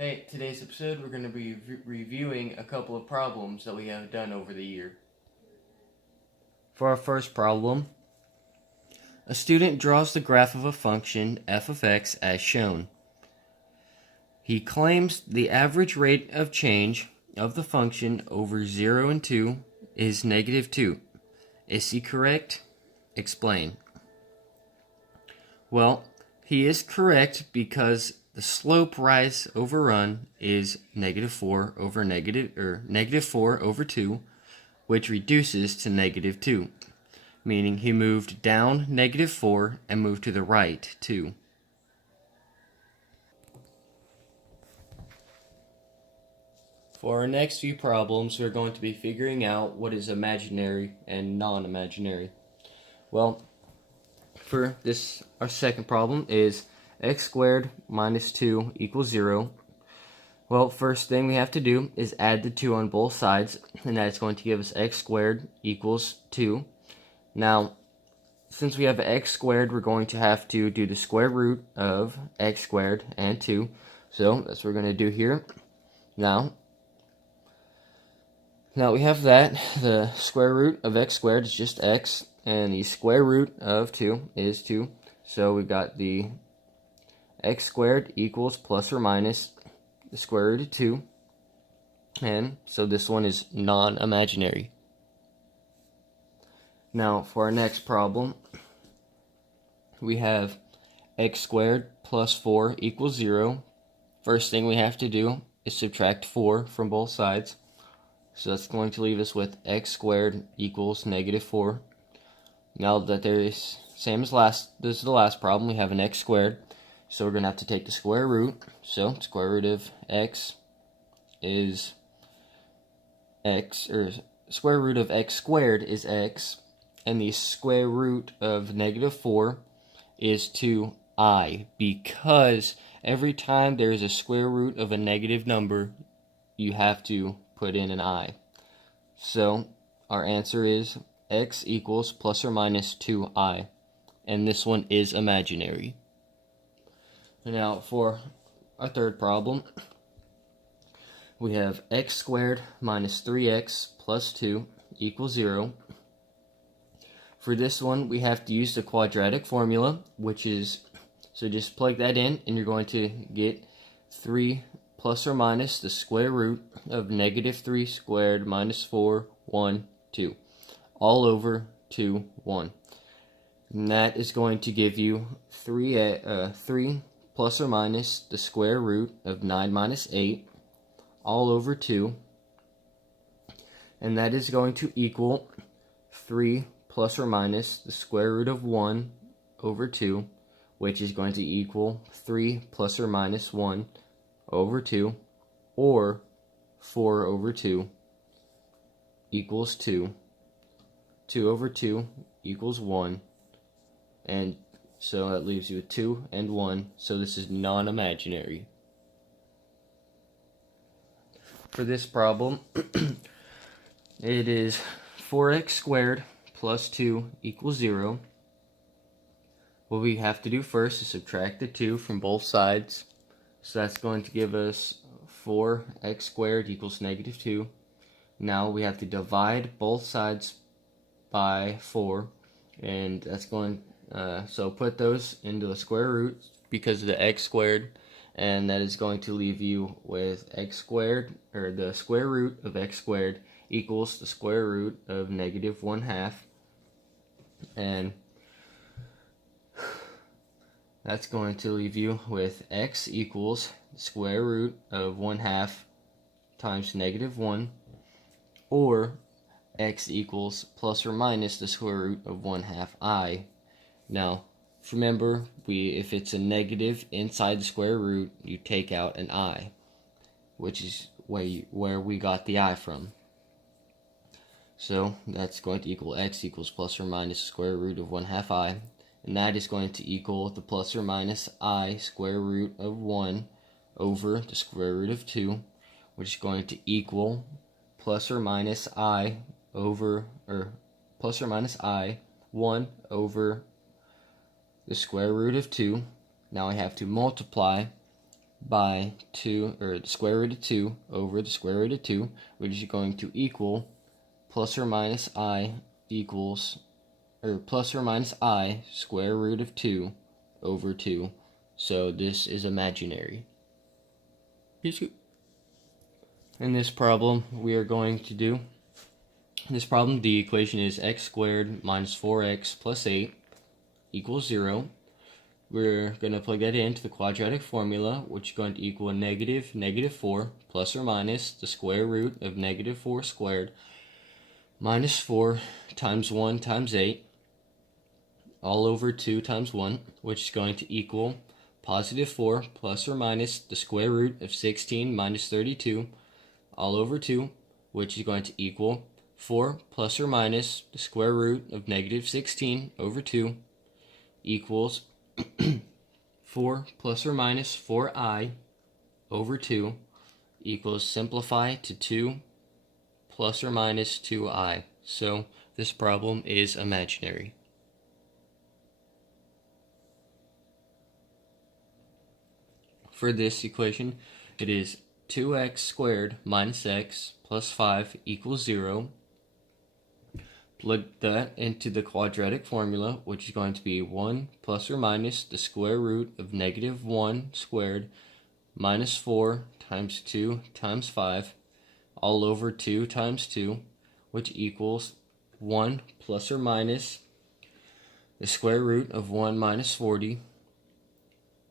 Hey, today's episode we're going to be reviewing a couple of problems that we have done over the year. For our first problem, a student draws the graph of a function f of x as shown. He claims the average rate of change of the function over 0 and 2 is negative 2. Is he correct? Explain. Well, he is correct because the slope rise over run is negative 4 over negative 4 over 2, which reduces to negative 2, meaning he moved down negative 4 and moved to the right 2. For our next few problems, we're going to be figuring out what is imaginary and non-imaginary. Well, for this, our second problem is x squared minus 2 equals 0. Well, first thing we have to do is add the 2 on both sides, and that's going to give us x squared equals 2. Now, since we have x squared, we're going to have to do the square root of x squared and 2. So that's what we're going to do here. Now we have that. The square root of x squared is just x, and the square root of 2 is 2. So we've got the x squared equals plus or minus the square root of 2. And so this one is non-imaginary. Now for our next problem, we have x squared plus 4 equals 0. First thing we have to do is subtract 4 from both sides. So that's going to leave us with x squared equals negative 4. Now that there is, same as this is the last problem, we have an x squared. So we're going to have to take the square root. So square root of x is x, or square root of x squared is x. And the square root of negative 4 is 2i, because every time there is a square root of a negative number, you have to put in an I. So our answer is x equals plus or minus 2i, and this one is imaginary. Now for our third problem, we have x squared minus 3x plus 2 equals 0. For this one, we have to use the quadratic formula, which is, so just plug that in, and you're going to get 3 plus or minus the square root of negative 3 squared minus 4, 1, 2, all over 2, 1. And that is going to give you 3 plus or minus the square root of 9 minus 8, all over 2. And that is going to equal 3 plus or minus the square root of 1 over 2, which is going to equal 3 plus or minus 1 over 2, or 4 over 2 equals 2. 2 over 2 equals 1, and so that leaves you with 2 and 1, so this is non-imaginary. For this problem, it is 4x squared plus 2 equals 0. What we have to do first is subtract the 2 from both sides. So that's going to give us 4x squared equals negative 2. Now we have to divide both sides by 4. And that's going, so put those into the square root because of the x squared. And that is going to leave you with x squared, or the square root of x squared equals the square root of negative 1/2. And that's going to leave you with x equals the square root of 1/2 times negative 1, or x equals plus or minus the square root of 1/2 I. Now, remember, if it's a negative inside the square root, you take out an I, which is where we got the I from. So that's going to equal x equals plus or minus the square root of 1/2 I. And that is going to equal the plus or minus I square root of 1 over the square root of 2, which is going to equal plus or minus I over, or plus or minus I 1 over the square root of 2. Now I have to multiply by 2, or the square root of 2 over the square root of 2, which is going to equal plus or minus I equals, or plus or minus I square root of 2 over 2. So this is imaginary. In this problem, we are going to do, in this problem, the equation is x squared minus 4x plus 8 equals 0. We're going to plug that into the quadratic formula, which is going to equal negative 4 plus or minus the square root of negative 4 squared minus 4 times 1 times 8 all over 2 times 1, which is going to equal positive 4 plus or minus the square root of 16 minus 32 all over 2, which is going to equal 4 plus or minus the square root of negative 16 over 2 equals 4 plus or minus 4i over 2 equals, simplify to 2 plus or minus 2i. So this problem is imaginary. For this equation, it is 2x squared minus x plus 5 equals 0. Plug that into the quadratic formula, which is going to be 1 plus or minus the square root of negative 1 squared minus 4 times 2 times 5 all over 2 times 2, which equals 1 plus or minus the square root of 1 minus 40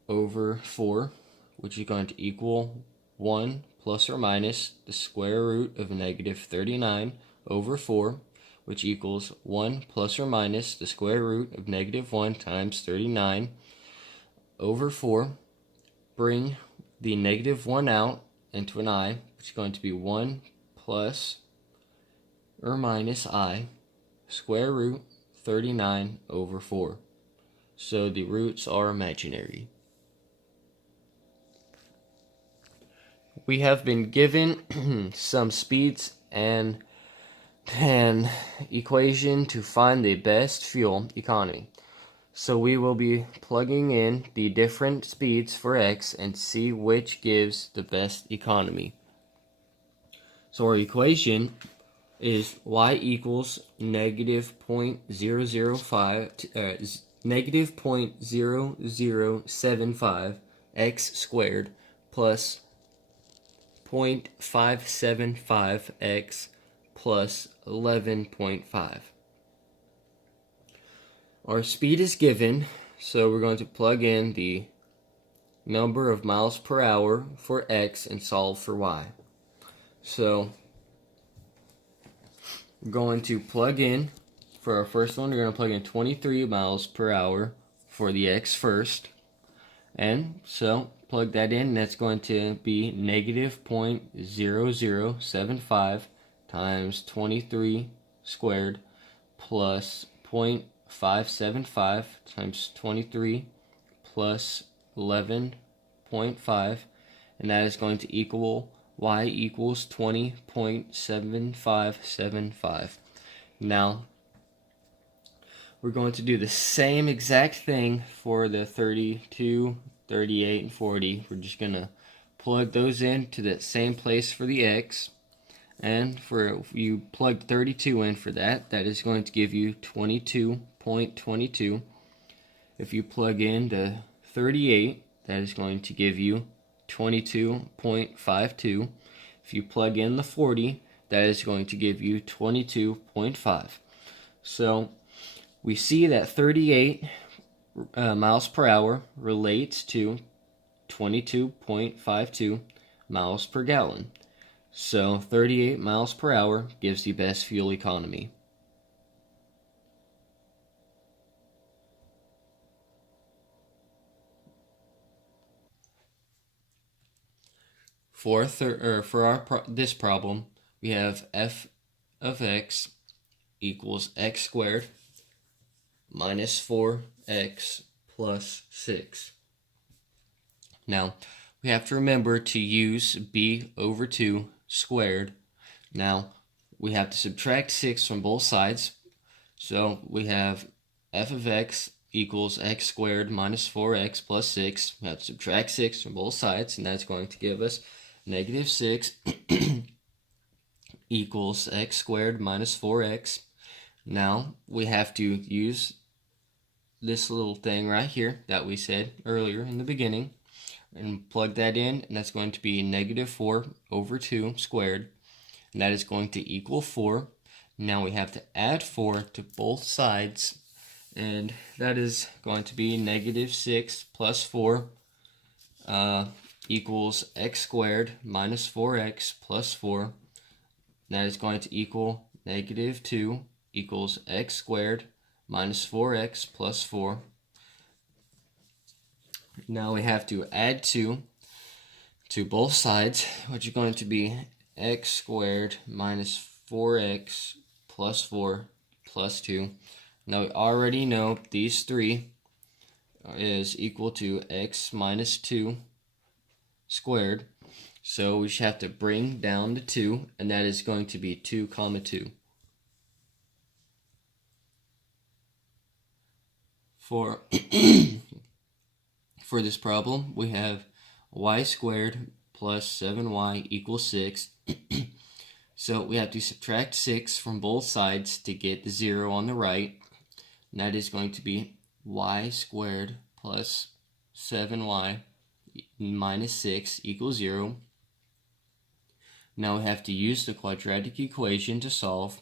over 4, which is going to equal 1 plus or minus the square root of negative 39 over 4, which equals 1 plus or minus the square root of negative 1 times 39 over 4. Bring the negative 1 out into an I, which is going to be 1 plus or minus I square root 39 over 4. So the roots are imaginary. We have been given some speeds and an equation to find the best fuel economy. So we will be plugging in the different speeds for x and see which gives the best economy. So our equation is y equals negative 0.0075 x squared plus 0.575 x plus 11.5. Our speed is given, so we're going to plug in the number of miles per hour for x and solve for y. So we're going to plug in, for our first one, we're going to plug in 23 miles per hour for the x first. And so plug that in, and that's going to be negative 0.0075 times 23 squared plus 0.575 times 23 plus 11.5, and that is going to equal y equals 20.7575. Now we're going to do the same exact thing for the 32, 38, and 40. We're just going to plug those into that same place for the x. And if you plug 32 in for that, that is going to give you 22.22. If you plug in the 38, that is going to give you 22.52. If you plug in the 40, that is going to give you 22.5. So we see that 38 miles per hour relates to 22.52 miles per gallon. So 38 miles per hour gives the best fuel economy. For this problem, we have f of x equals x squared minus 4x plus 6. Now, we have to remember to use b over 2 squared. Now, we have to subtract 6 from both sides. So we have f of x equals x squared minus 4x plus 6. We have to subtract 6 from both sides, and that's going to give us negative 6 equals x squared minus 4x. Now we have to use this little thing right here that we said earlier in the beginning and plug that in, and that's going to be negative 4 over 2 squared, and that is going to equal 4. Now we have to add 4 to both sides, and that is going to be negative 6 plus 4 equals x squared minus 4x plus 4. That is going to equal negative 2 equals x squared minus 4x plus 4. Now we have to add 2 to both sides, which is going to be x squared minus 4x plus 4 plus 2. Now we already know these three is equal to x minus 2 squared. So we should have to bring down the 2, and that is going to be 2 comma 2. For this problem, we have y squared plus 7y equals 6. So we have to subtract 6 from both sides to get the 0 on the right. And that is going to be y squared plus 7y minus 6 equals 0. Now we have to use the quadratic equation to solve.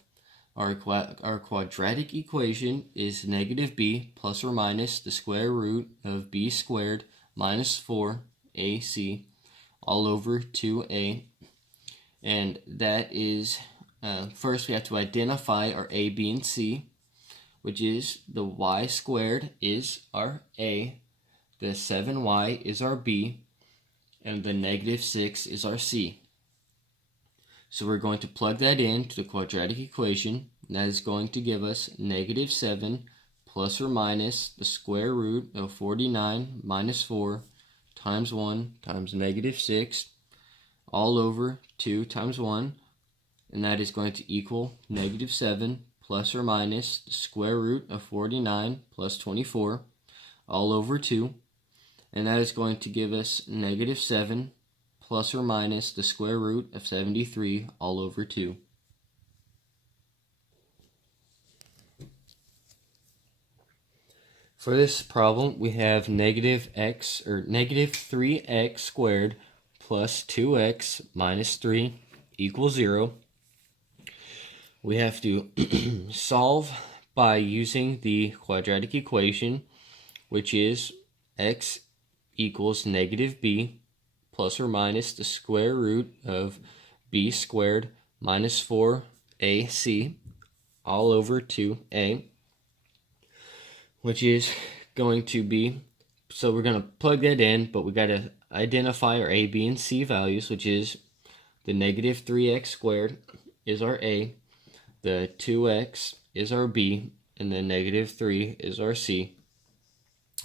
Our quadratic equation is negative b plus or minus the square root of b squared minus 4ac all over 2a. And that is, first we have to identify our a, b, and c, which is the y squared is our a, the 7y is our b, and the negative 6 is our c. So we're going to plug that into the quadratic equation. And that is going to give us negative 7 plus or minus the square root of 49 minus 4 times 1 times negative 6 all over 2 times 1. And that is going to equal negative 7 plus or minus the square root of 49 plus 24 all over 2. And that is going to give us negative 7 plus or minus the square root of 73 all over 2. For this problem, we have negative 3x squared plus 2x minus 3 equals 0. We have to solve by using the quadratic equation, which is x equals negative b plus or minus the square root of b squared minus 4ac all over 2a, which is going to be, so we're going to plug that in, but we got to identify our a, b, and c values, which is the negative 3x squared is our a, the 2x is our b, and the negative 3 is our c.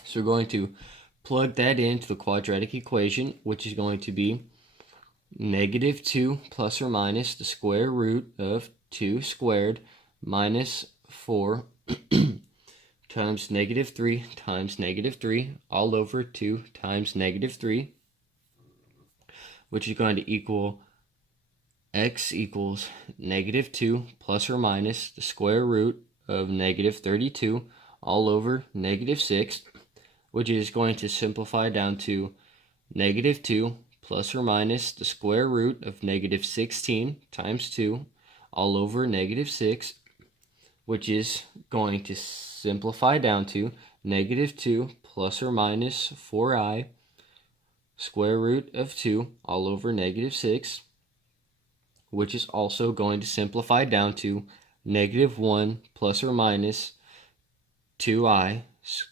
So we're going to plug that into the quadratic equation, which is going to be negative 2 plus or minus the square root of 2 squared minus 4 times negative 3 times negative 3 all over 2 times negative 3, which is going to equal x equals negative 2 plus or minus the square root of negative 32 all over negative 6, which is going to simplify down to negative 2 plus or minus the square root of negative 16 times 2 all over negative 6, which is going to simplify down to negative 2 plus or minus 4i square root of 2 all over negative 6, which is also going to simplify down to negative 1 plus or minus 2i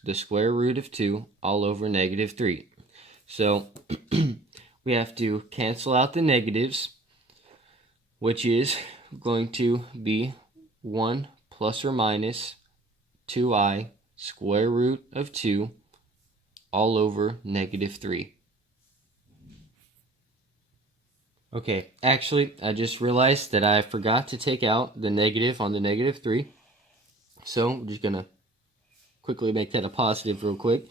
the square root of 2 all over negative 3. So we have to cancel out the negatives, which is going to be 1 plus or minus 2i square root of 2 all over negative 3. Okay, actually, I just realized that I forgot to take out the negative on the negative 3. So we're just going to quickly make that a positive real quick.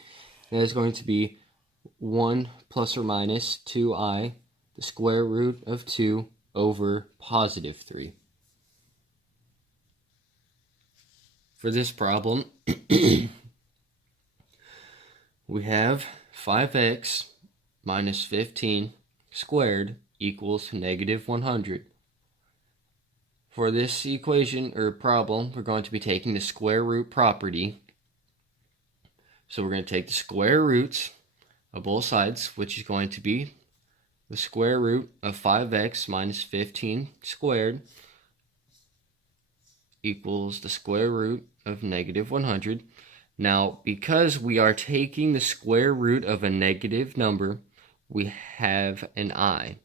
That is going to be 1 plus or minus 2i, the square root of 2 over positive 3. For this problem, we have 5x minus 15 squared equals negative 100. For this equation or problem, we're going to be taking the square root property. So we're going to take the square roots of both sides, which is going to be the square root of 5x minus 15 squared equals the square root of negative 100. Now, because we are taking the square root of a negative number, we have an I.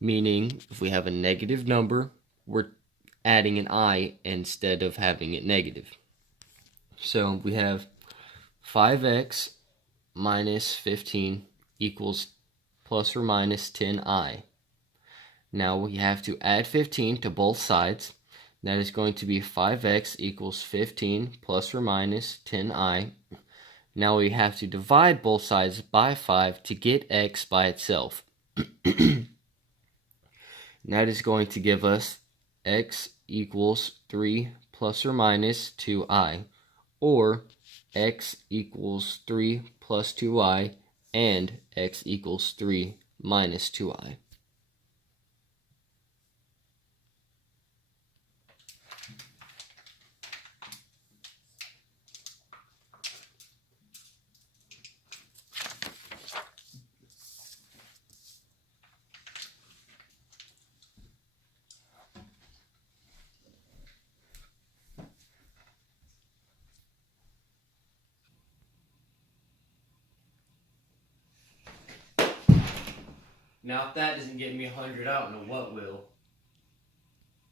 Meaning, if we have a negative number, we're adding an I instead of having it negative. So we have 5x minus 15 equals plus or minus 10i. Now we have to add 15 to both sides. That is going to be 5x equals 15 plus or minus 10i. Now we have to divide both sides by 5 to get x by itself. That is going to give us x equals 3 plus or minus 2i, or x equals 3 plus 2i, and x equals 3 minus 2i. Now, if that doesn't get me 100, I don't know what will.